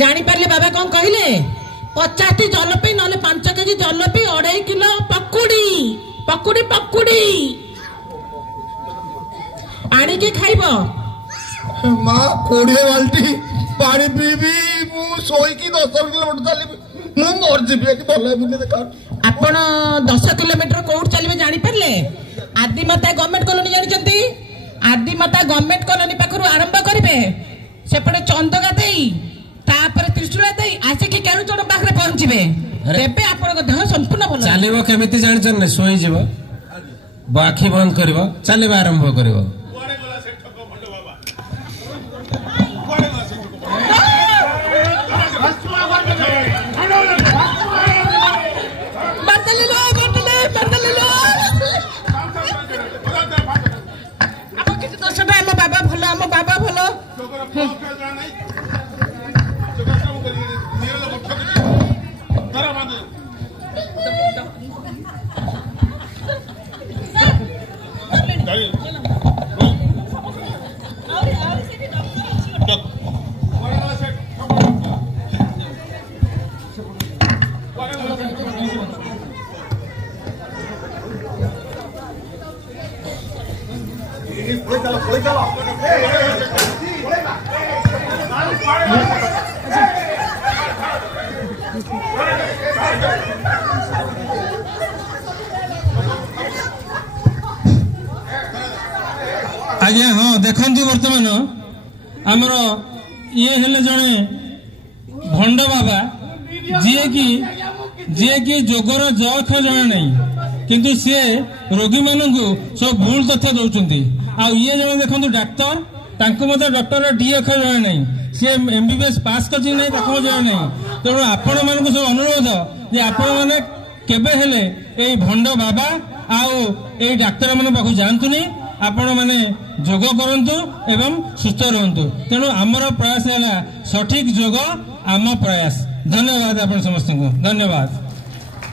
जानी पारे बाबा कौन कहले 50 जलपी ना 5 केजी जलपी 2.5 किलो पकुड़ी पकुड़ी पकुड़ी आनी के खाइब माँ 20 बाल्टी पानी पीबी मु सोई की 10 किलोमीटर चलिबी मु मर जिबी कि भले बिने देखा आपण 10 किलोमीटर कोड चलिबे जानी परले आदिमाता गवर्नमेंट कॉलोनी जानि जंती आदिमाता गवर्नमेंट कॉलोनी पाखरु आरंभ करिवे सेपटे चंदगा देई तापर त्रिशूला देई आसे के केरु चोड़ पाखरे पहुंचीबे तेबे आपण देह संपूर्ण भलो चलिबो केमिति जानि छन सोई जिवो बाखी बंद करबो चलिबा आरंभ करबो बाबा भलो आज्ञा हाँ देखु बर्तमान आमर ये हेले जड़े भंड बाबा जी की जोगर जख जड़े नहीं किंतु सी रोगी मानू सब भूल तथ्य दौरान ये जड़े देखो डाक्तर डॉक्टर डी अक्षर जड़े नहीं सी एमबीबीएस पास कर जड़े नहीं तेणु आपण मान सब अनुरोध जे आपण मैंने केबे हेले ए भंड बाबा आउ ए डाक्तर मान पाखु जातुनी आपण माने जोग करंतु एवं सुस्थ रहंतु तेणु आमर प्रयास है सठिक जोग आम प्रयास धन्यवाद आपण समस्त को धन्यवाद।